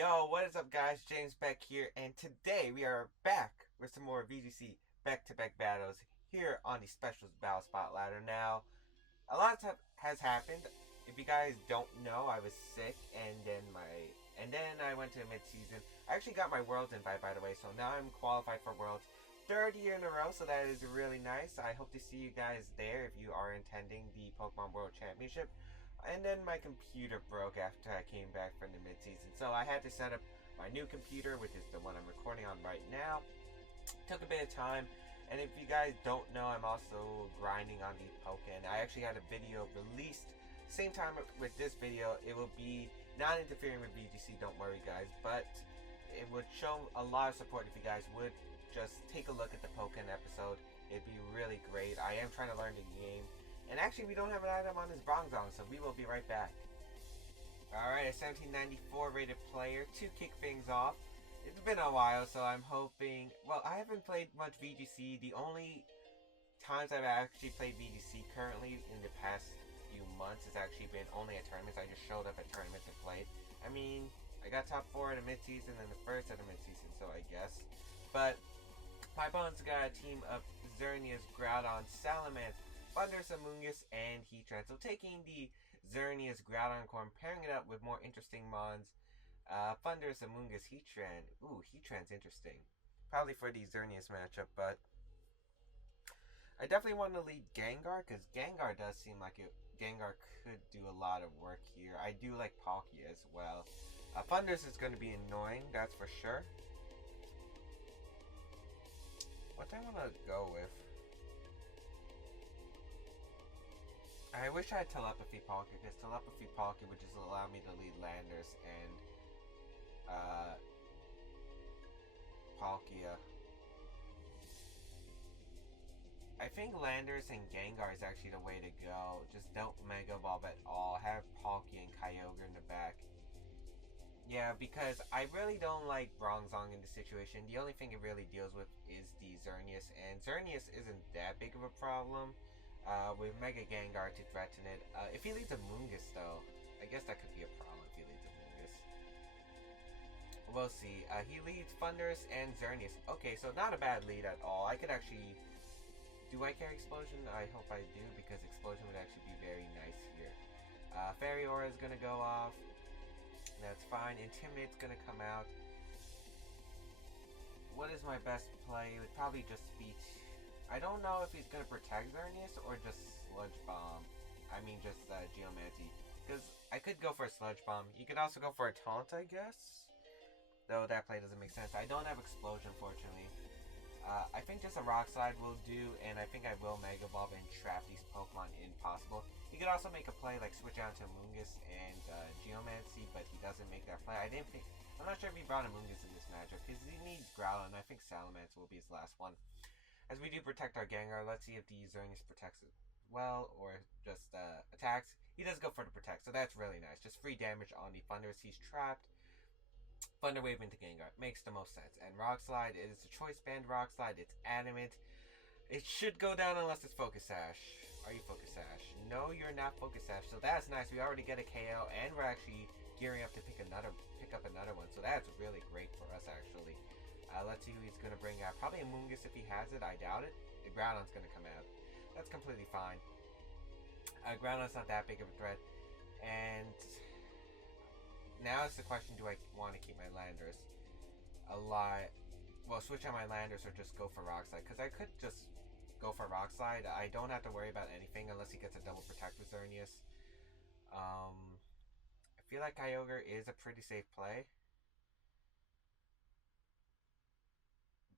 Yo, what is up, guys? James Baek here, and today we are back with some more VGC back-to-back battles here on the Specials Battle Spot ladder. Now, a lot of stuff has happened. If you guys don't know, I was sick, and then I went to mid-season. I actually got my Worlds invite, by the way, so now I'm qualified for Worlds. Third year in a row, so that is really nice. I hope to see you guys there if you are attending the Pokemon World Championship. And then my computer broke after I came back from the mid-season, so I had to set up my new computer, which is the one I'm recording on right now. Took a bit of time, and if you guys don't know, I'm also grinding on the Pokken. I actually had a video released same time with this video. It will be not interfering with VGC, don't worry guys, but it would show a lot of support if you guys would just take a look at the Pokken episode. It'd be really great. I am trying to learn the game. And actually, we don't have an item on this Groudon, so we will be right back. Alright, a 1794 rated player to kick things off. It's been a while, so I'm hoping... Well, I haven't played much VGC. The only times I've actually played VGC currently in the past few months has actually been only at tournaments. I just showed up at tournaments and played. I mean, I got top 4 at a mid-season and the first at a mid-season, so I guess. But my opponent's got a team of Xerneas, Groudon, Salamence, Thundurus, Amoonguss, and Heatran. So taking the Xerneas Groudon Corn, pairing it up with more interesting mons. Thundurus, Amoonguss, Heatran. Ooh, Heatran's interesting. Probably for the Xerneas matchup, but I definitely want to lead Gengar, because Gengar does seem like Gengar could do a lot of work here. I do like Palkia as well. Thundurus is going to be annoying, that's for sure. What do I want to go with? I wish I had Telepathy Palkia, because Telepathy Palkia would just allow me to lead Landers and Palkia. I think Landers and Gengar is actually the way to go. Just don't Mega Evolve at all. Have Palkia and Kyogre in the back. Yeah, because I really don't like Bronzong in this situation. The only thing it really deals with is the Xerneas, and Xerneas isn't that big of a problem. With Mega Gengar to threaten it. If he leads a Amoonguss though, I guess that could be a problem if he leads a Amoonguss. We'll see. He leads Thundurus and Xerneas. Okay, so not a bad lead at all. I could actually... Do I carry Explosion? I hope I do, because Explosion would actually be very nice here. Fairy Aura is going to go off. That's fine. Intimidate's going to come out. What is my best play? It would probably just be... I don't know if he's going to protect Xerneas or just Sludge Bomb. I mean, just Geomancy. Because I could go for a Sludge Bomb. You could also go for a Taunt, I guess. Though that play doesn't make sense. I don't have Explosion, fortunately. I think just a Rock Slide will do, and I think I will Mega Evolve and trap these Pokemon if possible. He could also make a play like switch out to Amoonguss and Geomancy, but he doesn't make that play. I'm not sure if he brought Amoonguss in this matchup, because he needs Groudon, and I think Salamence will be his last one. As we do protect our Gengar, let's see if the Xerneas protects it well, or just attacks. He does go for the protect, so that's really nice. Just free damage on the Thundurus. He's trapped. Thunder Wave into Gengar. Makes the most sense. And Rock Slide, it is a Choice Band Rock Slide. It's adamant. It should go down unless it's Focus Sash. Are you Focus Sash? No, you're not Focus Sash. So that's nice. We already get a KO, and we're actually gearing up to pick up another one. So that's really great for us, actually. Let's see who he's going to bring out. Probably a Amoonguss if he has it. I doubt it. The Groudon's going to come out. That's completely fine. Groudon's not that big of a threat. And now it's the question, do I want to keep my Landers alive? Well, switch on my Landers or just go for Rock Slide. Because I could just go for Rock Slide. I don't have to worry about anything unless he gets a double protect with Xerneas. I feel like Kyogre is a pretty safe play.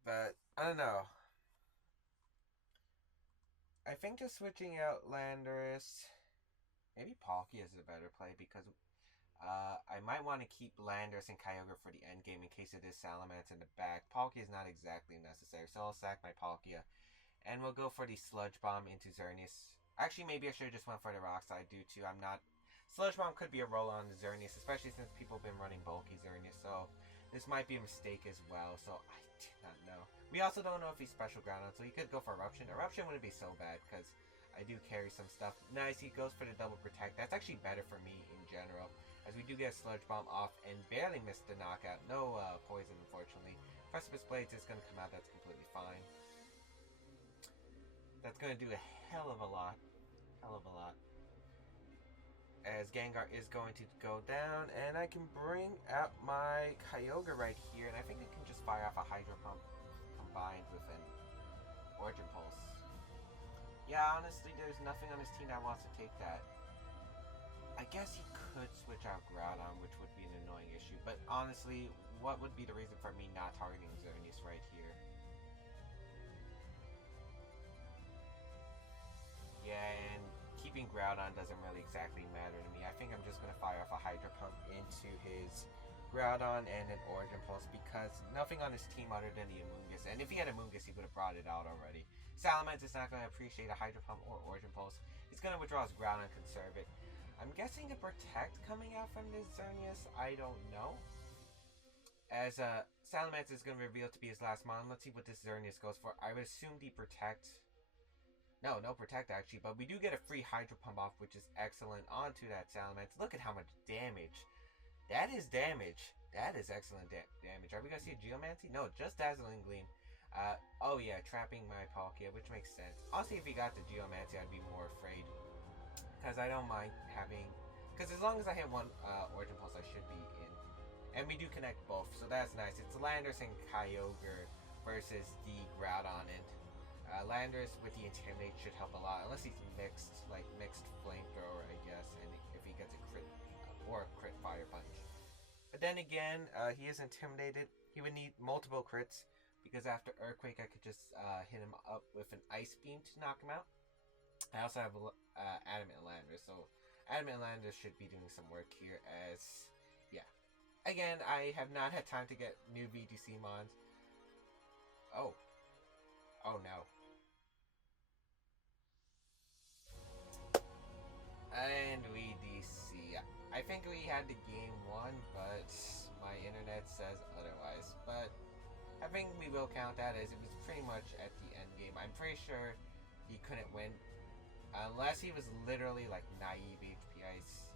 But, I don't know. I think just switching out Landorus... Maybe Palkia is a better play, because I might want to keep Landorus and Kyogre for the end game in case it is Salamence in the back. Palkia is not exactly necessary, so I'll sack my Palkia. And we'll go for the Sludge Bomb into Xerneas. Actually, maybe I should have just went for the Rock Slide due to I'm not... Sludge Bomb could be a roll on the Xerneas, especially since people have been running bulky Xerneas, so this might be a mistake as well, so I did not know. We also don't know if he's Special Grounded, so he could go for Eruption. Eruption wouldn't be so bad, because I do carry some stuff. Nice, he goes for the double protect. That's actually better for me in general. as we do get a Sludge Bomb off and barely missed the knockout. No poison, unfortunately. Precipice Blades is going to come out. That's completely fine. That's going to do a hell of a lot. Hell of a lot. As Gengar is going to go down, and I can bring out my Kyogre right here, and I think I can just fire off a Hydro Pump combined with an Origin Pulse. Yeah, honestly, there's nothing on his team that wants to take that. I guess he could switch out Groudon, which would be an annoying issue, but honestly, what would be the reason for me not targeting Xerneas right here? Yeah, and keeping Groudon doesn't really exactly matter to me. I think I'm just going to fire off a Hydro Pump into his Groudon and an Origin Pulse because nothing on his team other than the Amoonguss. And if he had Amoonguss, he would have brought it out already. Salamence is not going to appreciate a Hydro Pump or Origin Pulse. He's going to withdraw his Groudon and conserve it. I'm guessing a Protect coming out from this Xerneas. I don't know. As Salamence is going to reveal to be his last mon. Let's see what this Xerneas goes for. I would assume the Protect. No Protect actually, but we do get a free Hydro Pump off, which is excellent onto that Salamence. Look at how much damage. That is damage. That is excellent damage. Are we going to see a Geomancy? No, just Dazzling Gleam. Oh yeah, trapping my Palkia, which makes sense. Honestly, if he got the Geomancy, I'd be more afraid. Because I don't mind having... Because as long as I hit one Origin Pulse, I should be in. And we do connect both, so that's nice. It's Landorus and Kyogre versus the Groudon, and Landorus with the Intimidate should help a lot, unless he's mixed Flamethrower, I guess, and if he gets a crit or a crit Fire Punch. But then again, he is intimidated. He would need multiple crits, because after Earthquake, I could just hit him up with an Ice Beam to knock him out. I also have Adamant Landorus, so Adamant Landorus should be doing some work here as, yeah. Again, I have not had time to get new VGC mons. Oh no. And we DC. I think we had the game won, but my internet says otherwise. But I think we will count that as it was pretty much at the end game. I'm pretty sure he couldn't win unless he was literally like naive HP Ice,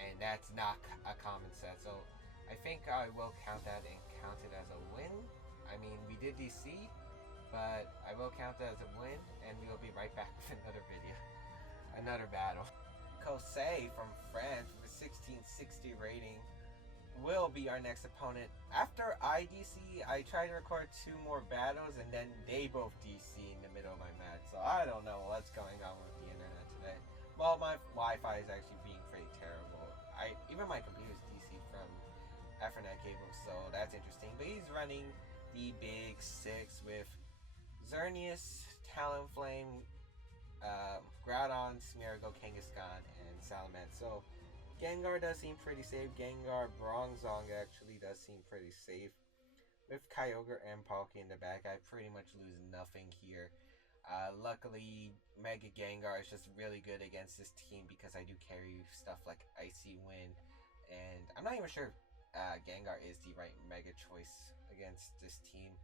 and that's not a common set. So I think I will count that and count it as a win. I mean, we did DC, but I will count that as a win, and we will be right back with another video, another battle. Kosei from France with a 1660 rating will be our next opponent. After I DC, I tried to record 2 more battles, and then they both DC in the middle of my match. So I don't know what's going on with the internet today. Well, my Wi-Fi is actually being pretty terrible. Even my computer is DC from Ethernet cable, so that's interesting. But he's running the big 6 with Xerneas, Talonflame, Groudon, Smeargle, Kangaskhan, and Salamence. So Gengar does seem pretty safe. Gengar, Bronzong actually does seem pretty safe. With Kyogre and Palkia in the back, I pretty much lose nothing here. Luckily, Mega Gengar is just really good against this team because I do carry stuff like Icy Wind, and I'm not even sure Gengar is the right Mega choice against this team.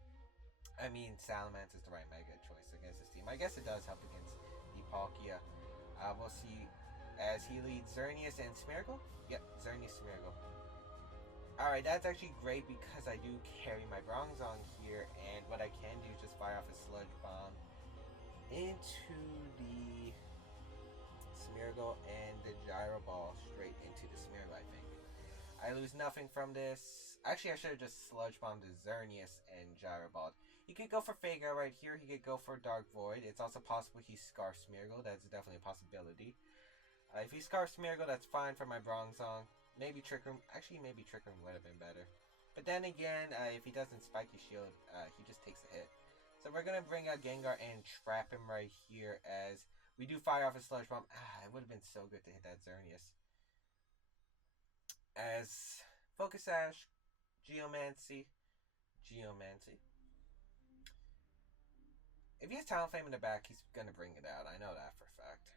I mean, Salamence is the right Mega choice against this team. I guess it does help against the Palkia. We'll see as he leads Xerneas and Smeargle. Yep, Xerneas, Smeargle. Alright, that's actually great because I do carry my Bronzong here, and what I can do is just fire off a Sludge Bomb into the Smeargle and the Gyro Ball straight into the Smeargle, I think. I lose nothing from this. Actually, I should have just Sludge Bombed the Xerneas and Gyro Ball. He could go for Fake Out right here. He could go for Dark Void. It's also possible he Scarf Smeargle. That's definitely a possibility. If he Scarf Smeargle, that's fine for my Bronzong. Maybe Trick Room. Actually, maybe Trick Room would have been better. But then again, if he doesn't Spiky Shield, he just takes a hit. So we're going to bring out Gengar and trap him right here as we do fire off a Sludge Bomb. It would have been so good to hit that Xerneas. As Focus Sash, Geomancy. If he has Talonflame in the back, he's going to bring it out. I know that for a fact.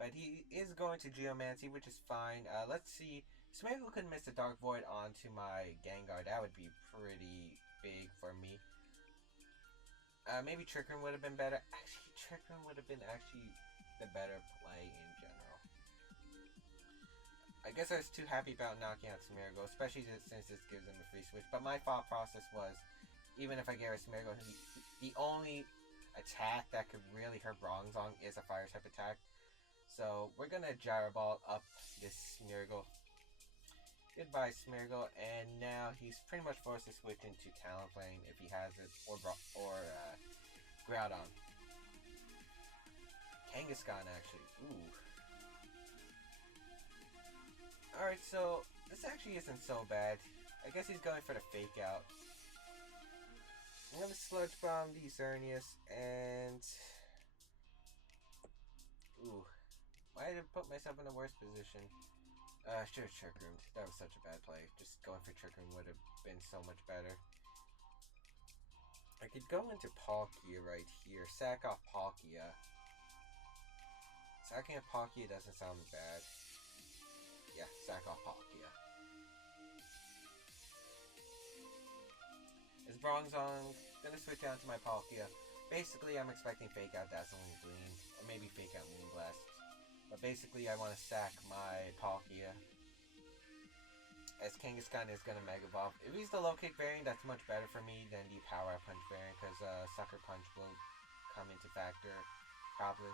But he is going to Geomancy, which is fine. Let's see. Smeargle could miss the Dark Void onto my Gengar. That would be pretty big for me. Maybe Trick Room would have been better. Actually, Trick Room would have been actually the better play in general. I guess I was too happy about knocking out Smeargle, especially since this gives him a free switch. But my thought process was, even if I get rid of Smeargle, the only attack that could really hurt Bronzong is a fire type attack. So we're gonna Gyro Ball up this Smeargle. Goodbye, Smeargle, and now he's pretty much forced to switch into Talonflame if he has it, or Groudon. Kangaskhan, actually. Ooh. Alright, so this actually isn't so bad. I guess he's going for the fake out. I'm gonna Sludge Bomb the Xerneas, and... Ooh. Why did I put myself in a worse position? Should have Trick Roomed. That was such a bad play. Just going for Trick Room would have been so much better. I could go into Palkia right here. Sack off Palkia. Sacking off Palkia doesn't sound bad. Yeah, sack off Palkia. As Bronzong, gonna switch down to my Palkia. Basically, I'm expecting Fake Out Dazzling Gleam, or maybe Fake Out Moonblast. But basically, I want to sack my Palkia. As Kangaskhan is going to Mega Evolve. If he's the Low Kick variant, that's much better for me than the Power Up Punch variant, because Sucker Punch will come into factor, probably.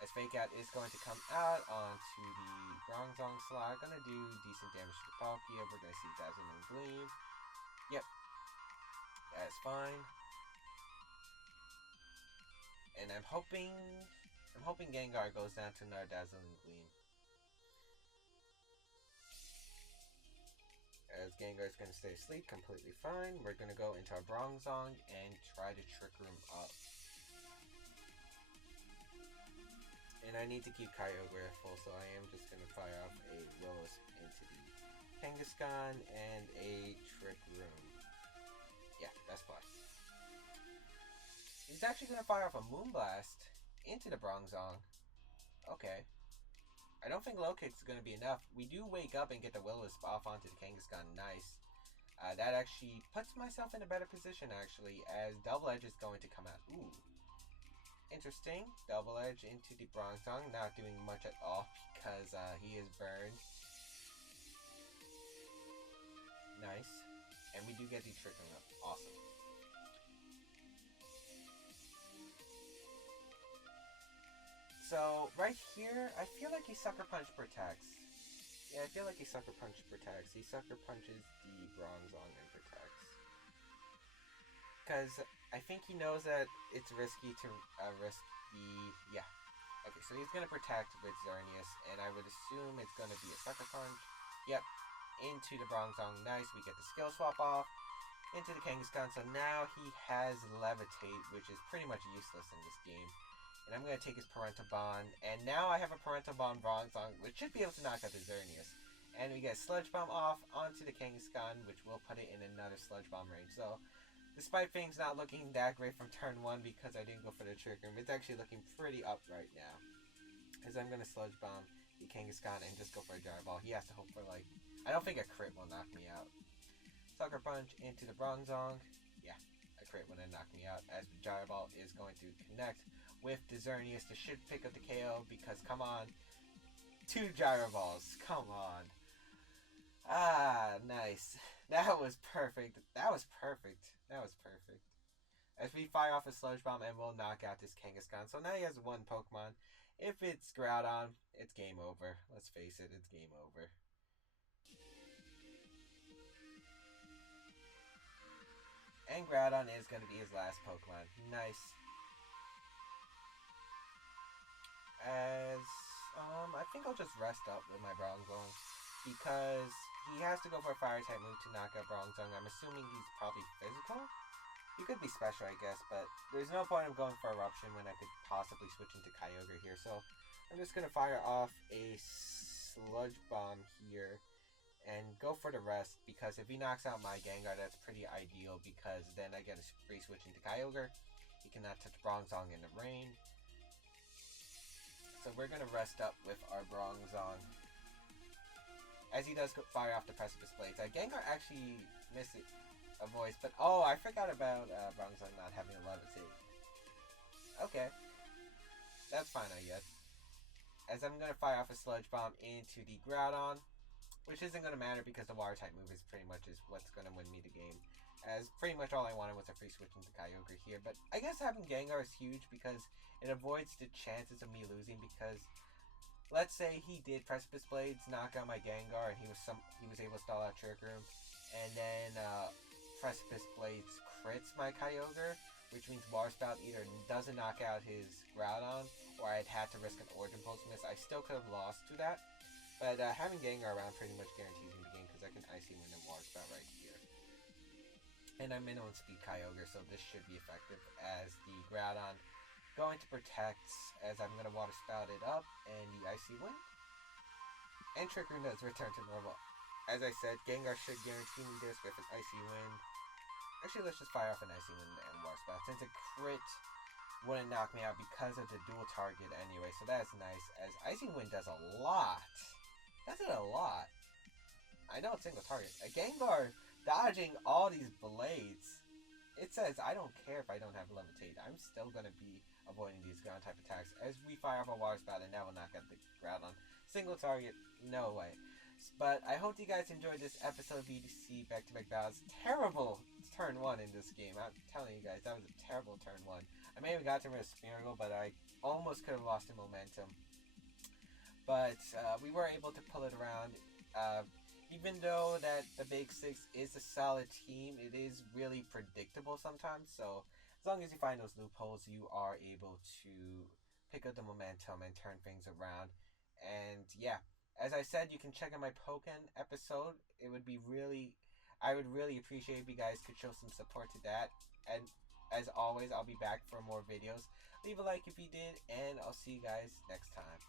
As Fake Out is going to come out onto the Bronzong slot. Going to do decent damage to the Palkia. We're going to see Dazzling Gleam. Yep. That's fine. And I'm hoping Gengar goes down to another Dazzling Gleam. As Gengar is going to stay asleep, completely fine. We're going to go into our Bronzong and try to Trick Room up. And I need to keep Kyogre full, so I am just going to fire off a Will-O-Wisp into the Kangaskhan and a Trick Room. Yeah, that's fine. He's actually going to fire off a Moonblast into the Bronzong. Okay. I don't think Low Kick's going to be enough. We do wake up and get the Will-O-Wisp off onto the Kangaskhan. Nice. That actually puts myself in a better position, actually, as Double Edge is going to come out. Ooh. Interesting. Double Edge into the Bronzong. Not doing much at all because he is burned. Nice. And we do get the Trick Room up. Awesome. So, right here, I feel like he Sucker Punch protects. Yeah, I feel like he Sucker Punch protects. He Sucker Punches the Bronzong and protects. Because I think he knows that it's risky to risk the... Yeah. Okay, so he's going to protect with Xerneas, and I would assume it's going to be a Sucker Punch. Yep. Into the Bronzong. Nice. We get the skill swap off. Into the Kangaskhan. So now he has Levitate, which is pretty much useless in this game. And I'm going to take his Parental Bond. And now I have a Parental Bond Bronzong, which should be able to knock out the Xerneas. And we get Sludge Bomb off onto the Kangaskhan, which will put it in another Sludge Bomb range. So, despite things not looking that great from turn 1 because I didn't go for the Trick Room, it's actually looking pretty up right now. Because I'm going to Sludge Bomb the Kangaskhan and just go for a Gyro Ball. He has to hope for, like... I don't think a crit will knock me out. Sucker Punch into the Bronzong. Yeah, a crit wouldn't knock me out, as the Gyro Ball is going to connect with the Xerneas. This should pick up the KO because, come on, 2 Gyro Balls, come on. Ah, nice. That was perfect. That was perfect. That was perfect. As we fire off a Sludge Bomb and we'll knock out this Kangaskhan. So now he has 1 Pokemon. If it's Groudon, it's game over. Let's face it, it's game over. And Groudon is going to be his last Pokemon. Nice. As, I think I'll just rest up with my Bronzong. Because he has to go for a Fire-type move to knock out Bronzong. I'm assuming he's probably physical? He could be special, I guess, but there's no point of going for Eruption when I could possibly switch into Kyogre here. So, I'm just going to fire off a Sludge Bomb here. And go for the rest, because if he knocks out my Gengar, that's pretty ideal, because then I get a free switch into Kyogre. He cannot touch Bronzong in the rain. So we're going to rest up with our Bronzong. As he does fire off the Precipice Blades. Gengar actually misses a voice, but oh, I forgot about Bronzong not having a Levitate. Okay. That's fine, I guess. as I'm going to fire off a Sludge Bomb into the Groudon, which isn't going to matter because the Water type move is pretty much what's going to win me the game. As pretty much all I wanted was a free switch into Kyogre here, but I guess having Gengar is huge because it avoids the chances of me losing. Because let's say he did Precipice Blades, knock out my Gengar, and he was able to stall out Trick Room, and then Precipice Blades crits my Kyogre, which means Water Spout either doesn't knock out his Groudon, or I'd had to risk an Origin Pulse miss. I still could have lost to that, but having Gengar around pretty much guarantees me the game because I can Icy Wind and Water Spout right here. And I'm minimum speed Kyogre, so this should be effective as the Groudon going to protect, as I'm going to Water Spout it up and the Icy Wind. And Trick Room does return to normal. As I said, Gengar should guarantee me this with an Icy Wind. Actually, let's just fire off an Icy Wind and Water Spout, since a crit wouldn't knock me out because of the dual target anyway, so that's nice, as Icy Wind does a lot. That's a lot. I know it's single target. A Gengar dodging all these blades. It says I don't care if I don't have Levitate. I'm still going to be avoiding these ground type attacks as we fire off a Water Spout, and that will knock out the Groudon. Single target, no way. But I hope you guys enjoyed this episode of VGC back-to-back battles. Terrible turn 1 in this game. I'm telling you guys, that was a terrible turn 1. I may have got to rid of Smeargle, but I almost could have lost the momentum. But we were able to pull it around. Even though that the Big Six is a solid team, it is really predictable sometimes. So as long as you find those loopholes, you are able to pick up the momentum and turn things around. And yeah, as I said, you can check out my Pokken episode. I would really appreciate if you guys could show some support to that. And as always, I'll be back for more videos. Leave a like if you did, and I'll see you guys next time.